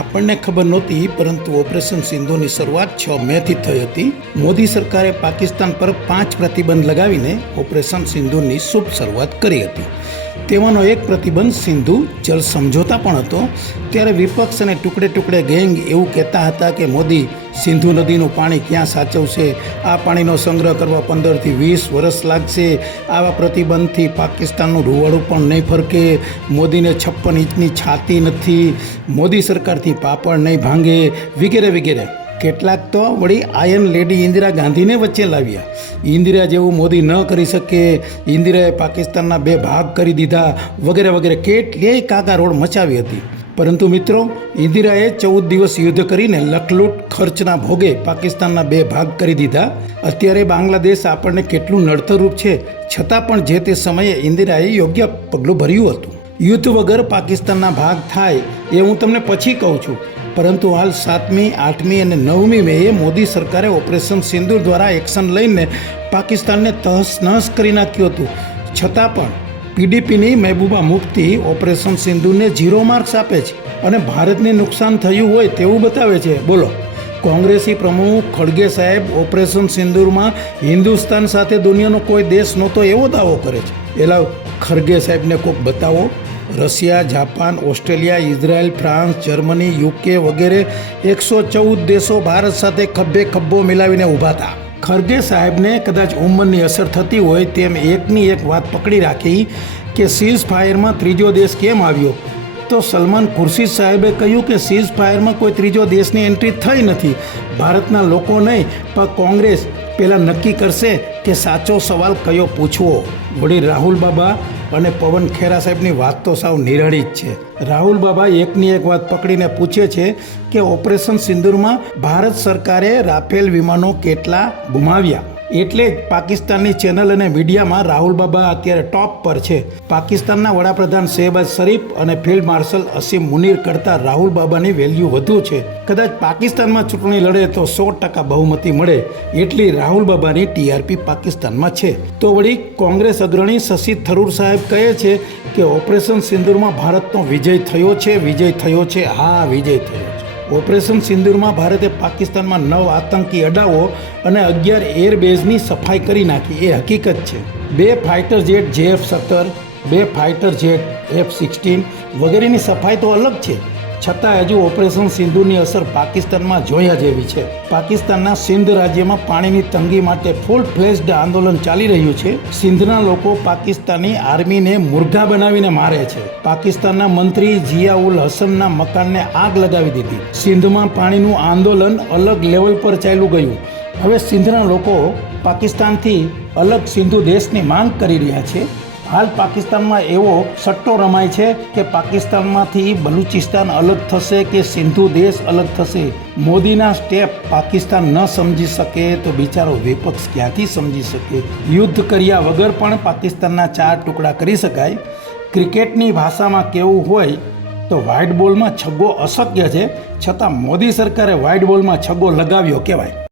આપણને ખબર નહોતી, પરંતુ ઓપરેશન સિંધુની શરૂઆત 6 મેથી થઈ હતી. મોદી સરકારે પાકિસ્તાન પર 5 પ્રતિબંધ લગાવીને ઓપરેશન સિંધુની શુભ શરૂઆત કરી હતી. તેમાંનો એક પ્રતિબંધ સિંધુ જળ સમझौता પણ હતો. ત્યારે વિપક્ષ અને ટુકડે ટુકડે ગેંગ એવું કહેતા હતા કે મોદી સિંધુ નદીનું પાણી ક્યાં સાચવશે, આ પાણીનો સંગ્રહ કરવા 15થી 20 વર્ષ લાગશે, આવા પ્રતિબંધથી પાકિસ્તાનનું રૂવાડું પણ નહીં ફરકે, મોદીને 56 ઇંચની છાતી નથી, મોદી સરકારથી પાપડ નહીં ભાંગે, વગેરે વગેરે. કેટલાક તો વળી આયન લેડી ઇન્દિરા ગાંધીને વચ્ચે લાવ્યા. ઇન્દિરા જેવું મોદી ન કરી શકે, ઇન્દિરાએ પાકિસ્તાનના 2 ભાગ કરી દીધા, વગેરે વગેરે કેટલીય કાકારોડ મચાવી હતી. પરંતુ મિત્રો, ઇન્દિરાએ 14 દિવસ યુદ્ધ કરીને લખલૂટ ખર્ચના ભોગે પાકિસ્તાનના 2 ભાગ કરી દીધા. અત્યારે બાંગ્લાદેશ આપણને કેટલું નડતરરૂપ છે, છતાં પણ જે તે સમયે ઇન્દિરાએ યોગ્ય પગલું ભર્યું હતું. યુદ્ધ વગર પાકિસ્તાનના ભાગ થાય એ હું તમને પછી કહું છું. પરંતુ હાલ 7મી, 8મી અને 9મી મેએ મોદી સરકારે ઓપરેશન સિંદૂર દ્વારા એક્શન લઈને પાકિસ્તાનને તહસ નહસ કરી નાખ્યું હતું. છતાં પણ પીડીપીની મહેબૂબા મુફ્તી ઓપરેશન સિંધુને 0 માર્ક્સ આપે છે અને ભારતને નુકસાન થયું હોય તેવું બતાવે છે. બોલો, કોંગ્રેસી પ્રમુખ ખડગે સાહેબ ઓપરેશન સિંદૂરમાં હિન્દુસ્તાન સાથે દુનિયાનો કોઈ દેશ નહોતો એવો દાવો કરે છે. એલા ખડગે સાહેબને કોઈક બતાવો. Russia, Japan, Australia, Israel, France, Germany, UK વગેરે 114 દેશો ભારત સાથે ખભે ખભો મિલાવીને ઊભા હતા. ખરગે સાહેબને કદાચ ઉંમરની અસર થતી હોય તેમ એકની એક વાત પકડી રાખી કે સીઝ ફાયરમાં ત્રીજો દેશ કેમ આવ્યો. તો સલમાન ખુરશીદ સાહેબે કહ્યું કે સીઝ ફાયરમાં કોઈ ત્રીજો દેશની એન્ટ્રી થઈ નથી. ભારતના લોકો નહીં પણ કોંગ્રેસ પહેલાં નક્કી કરશે કે સાચો સવાલ કયો પૂછવો. વળી રાહુલ બાબા અને પવન ખેરા સાહેબની વાત તો સાવ નિરાળી જ છે. રાહુલ બાબા એકની એક વાત પકડીને પૂછે છે કે ઓપરેશન સિંદૂરમાં ભારત સરકારે રાફેલ વિમાનો કેટલા ગુમાવ્યા. એટલે જ પાકિસ્તાનની ચેનલ અને મીડિયામાં રાહુલ બાબા અત્યારે ટોપ પર છે. પાકિસ્તાનના વડાપ્રધાન શહેબાઝ શરીફ અને ફિલ્ડ માર્શલ અસીમ મુનીર કરતાં રાહુલ બાબાની વેલ્યુ વધુ છે. કદાચ પાકિસ્તાનમાં ચૂંટણી લડે તો 100% બહુમતી મળે એટલી રાહુલ બાબાની ટીઆરપી પાકિસ્તાનમાં છે. તો વળી કોંગ્રેસ અગ્રણી શશી થરૂર સાહેબ કહે છે કે ઓપરેશન સિંદૂરમાં ભારતનો વિજય થયો છે, વિજય થયો છે, હા વિજય થયો છે. ઓપરેશન સિંદૂરમાં ભારતે પાકિસ્તાનમાં 9 આતંકી અડાઓ અને 11 એરબેઝની સફાઈ કરી નાખી, એ હકીકત છે. 2 fighter jet JF-17, 2 fighter jet F-16 વગેરેની સફાઈ તો અલગ છે. છતાં હજુ ઓપરેશન સિંધુની અસર પાકિસ્તાનમાં જોયા જેવી છે. પાકિસ્તાનના સિંધ રાજ્યમાં પાણીની તંગી માટે ફૂલ ફ્લેજ્ડ આંદોલન ચાલી રહ્યું છે. સિંધના લોકો પાકિસ્તાની આર્મીને મુર્ગા બનાવીને મારે છે. પાકિસ્તાનના મંત્રી જિયાઉલ હસનના મકાનને આગ લગાવી દીધી. સિંધમાં પાણીનું આંદોલન અલગ લેવલ પર ચાલ્યું ગયું. હવે સિંધના લોકો પાકિસ્તાનથી અલગ સિંધુ દેશની માંગ કરી રહ્યા છે. હાલ પાકિસ્તાનમાં એવો સટ્ટો રમાય છે કે પાકિસ્તાનમાંથી બલુચિસ્તાન અલગ થશે કે સિંધુ દેશ અલગ થશે. મોદીના સ્ટેપ પાકિસ્તાન ન સમજી શકે તો બિચારો વિપક્ષ ક્યાંથી સમજી શકે. યુદ્ધ કર્યા વગર પણ પાકિસ્તાનના 4 ટુકડા કરી શકાય. ક્રિકેટની ભાષામાં કહેવું હોય તો વ્હાઇટ બોલમાં છગ્ગો અશક્ય છે, છતાં મોદી સરકારે વ્હાઇટ બોલમાં છગ્ગો લગાવ્યો કહેવાય.